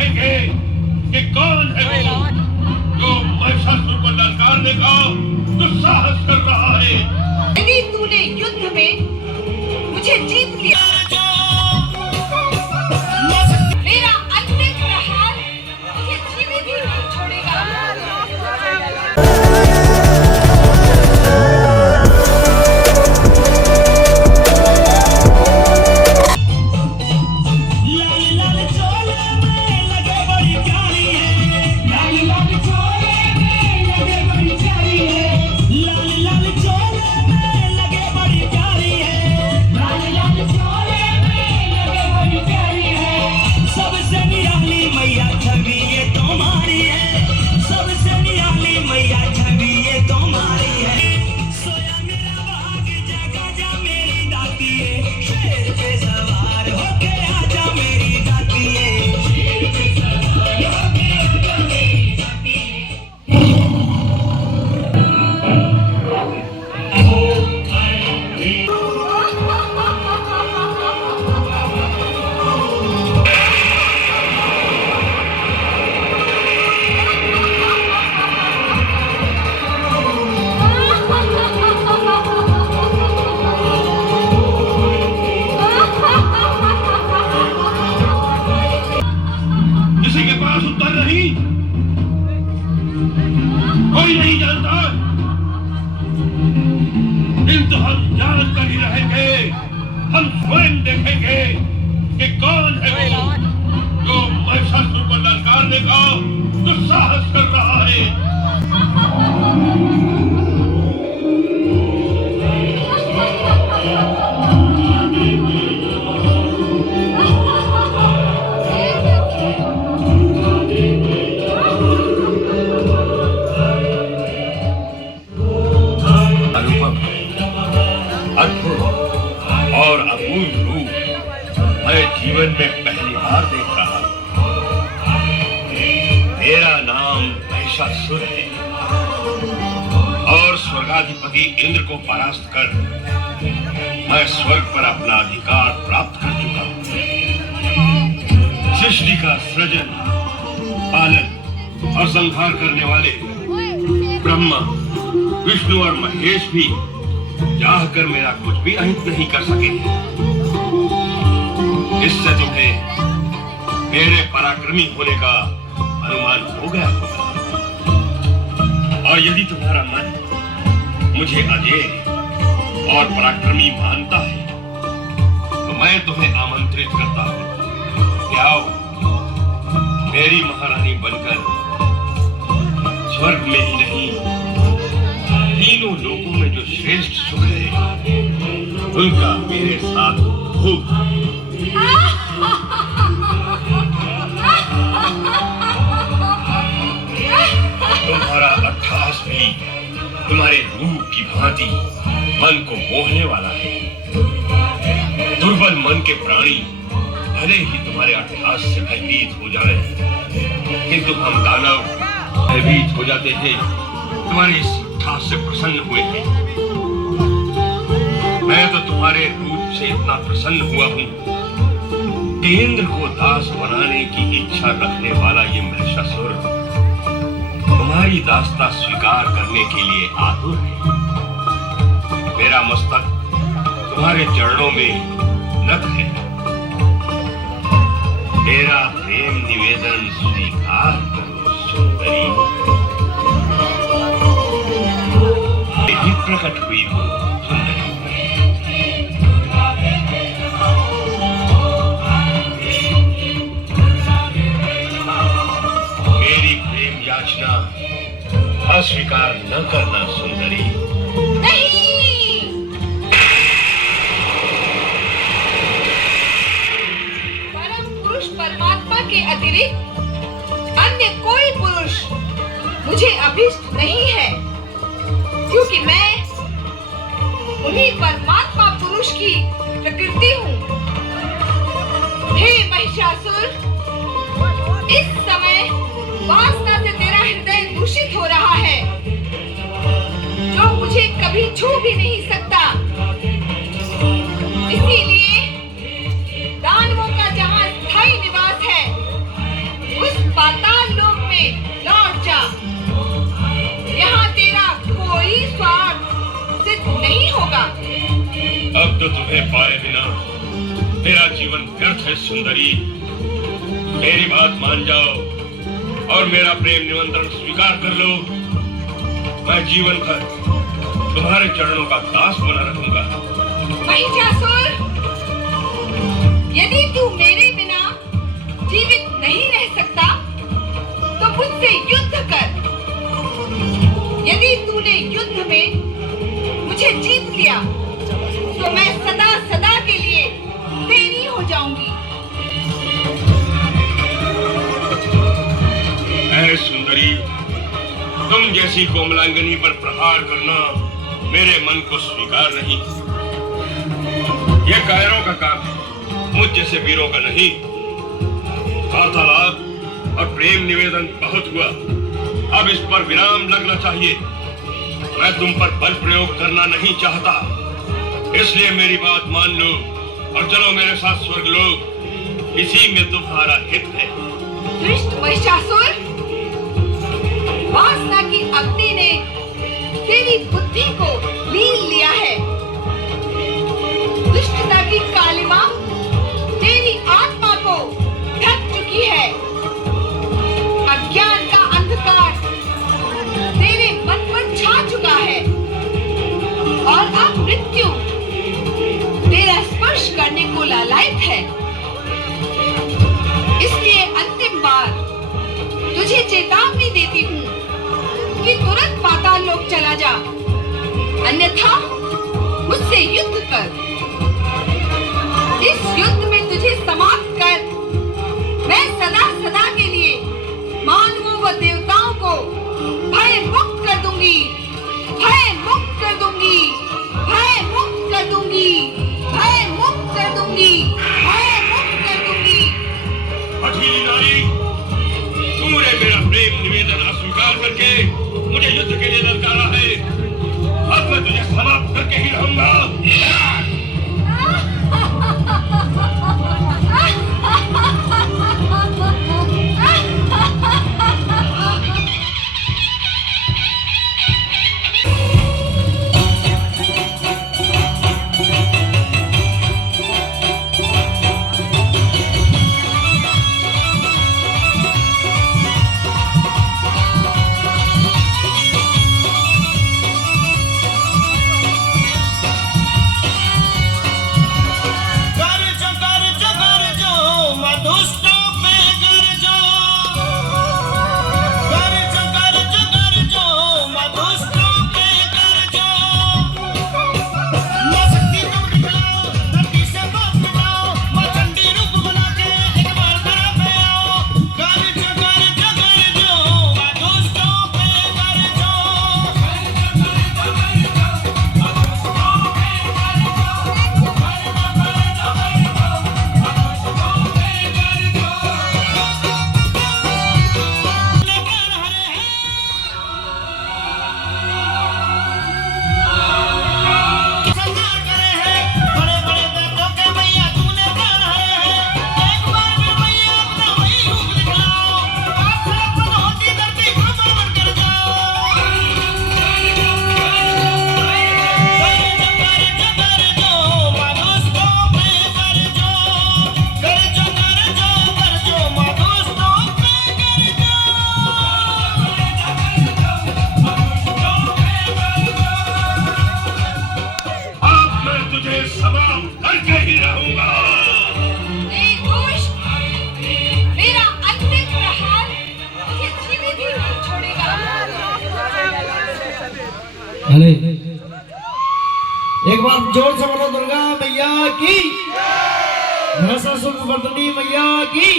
देखेंगे कि कौन है वो जो महिषासुर को ललकारने का दुस्साहस कर रहा है। यदि तूने युद्ध में मुझे जीत लिया, मेरा अंतिम प्रहार मुझे जीवित ही नहीं छोड़ेगा। किसी के पास उत्तर नहीं, कोई नहीं जानता, किंतु हम जान कर ही रहेंगे। हम स्वयं देखेंगे कि कौन है वो जो महिषासुर को ललकारने का दुस्साहस कर रहा है। अद्भुत और अपूर्व रूप मैं जीवन में पहली बार देख रहा हूं। मेरा नाम महिषासुर है और स्वर्गाधिपति इंद्र को परास्त कर मैं स्वर्ग पर अपना अधिकार प्राप्त कर चुका हूं। सृष्टि का सृजन, पालन और संहार करने वाले ब्रह्मा, विष्णु और महेश भी चाहकर मेरा कुछ भी अहित नहीं कर सके। इससे तुम्हें मेरे पराक्रमी होने का अनुमान हो गया होगा। और यदि तुम्हारा मन मुझे अजेय और पराक्रमी मानता है तो मैं तुम्हें आमंत्रित करता हूं कि आओ मेरी महारानी बनकर स्वर्ग में ही नहीं, तीनों लोकों में जो श्रेष्ठ सुख है उनका मेरे साथ भोग। तुम्हारा अट्ठास भी तुम्हारे रूप की भांति मन को मोहने वाला है। दुर्बल मन के प्राणी भले ही तुम्हारे अट्ठास से भयभीत हो जाए, किंतु हम दानव भयभीत हो जाते हैं तुम्हारे इस अट्ठास से प्रसन्न हुए हैं। मैं तो तुम्हारे रूप से इतना प्रसन्न हुआ हूं कि इंद्र को दास बनाने की इच्छा रखने वाला ये महिषासुर तुम्हारी दासता स्वीकार करने के लिए आतुर है। मेरा मस्तक तुम्हारे चरणों में नत है। मेरा प्रेम निवेदन स्वीकार करो सुंदरी। प्रकट हुई हो सुंदरी। मेरी प्रेम याचना अस्वीकार न करना सुंदरी। नहीं, परम पुरुष परमात्मा के अतिरिक्त अन्य कोई पुरुष मुझे अभीष्ट नहीं है, क्योंकि मैं उन्हीं परमात्मा पुरुष की प्रकृति हूँ। हे महिषासुर, इस समय वासना से तेरा हृदय दूषित हो रहा है, जो मुझे कभी छू भी नहीं सकता। इसीलिए दानवों का जहाँ स्थायी निवास है तुम्हें पाए बिना मेरा जीवन व्यर्थ है सुंदरी। मेरी बात मान जाओ और मेरा प्रेम निमंत्रण स्वीकार कर लो। मैं जीवन भर तुम्हारे चरणों का दास बना रहूंगा। महिषासुर, यदि तू मेरे बिना जीवित नहीं रह सकता तो मुझसे युद्ध कर। यदि तूने युद्ध में मुझे जीत लिया तो मैं सदा सदा के लिए तेरी हो जाऊंगी। ऐ सुंदरी, तुम जैसी कोमलांगनी पर प्रहार करना मेरे मन को स्वीकार नहीं। यह कायरों का काम है, मुझ जैसे वीरों का नहीं। वार्तालाप और प्रेम निवेदन बहुत हुआ, अब इस पर विराम लगना चाहिए। मैं तुम पर बल प्रयोग करना नहीं चाहता, इसलिए मेरी बात मान लो और चलो मेरे साथ स्वर्गलोक। इसी में तुम्हारा हित है। दुष्ट महिषासुर, वासना की अग्नि ने तेरी बुद्धि को लीन लिया है। दुष्टता की कालिमा तेरी आत्मा को ढक चुकी है। अज्ञान का अंधकार तेरे मन पर छा चुका है और अब मृत्यु तेरा स्पर्श करने को लालायित है। इसलिए अंतिम बार तुझे चेतावनी देती हूँ कि तुरंत पाताल लोक चला जा, अन्यथा मुझसे युद्ध कर। इस युद्ध में तुझे समाप्त कर मैं सदा सदा के लिए मानवों व देवताओं को भय मुक्त कर दूंगी, भय मुक्त कर दूंगी, भय मुक्त कर दूंगी, भय मुक्त कर दूंगी, भय मुक्त कर दूंगी। अधीली नारी, तूने मेरा प्रेम निवेदन अस्वीकार करके मुझे युद्ध के लिए ललकारा है। अब मैं तुझे समाप्त करके ही रहूंगा। अरे एक बार जोर से बोलो दुर्गा मैया की, महिषासुर मर्दिनी मैया की।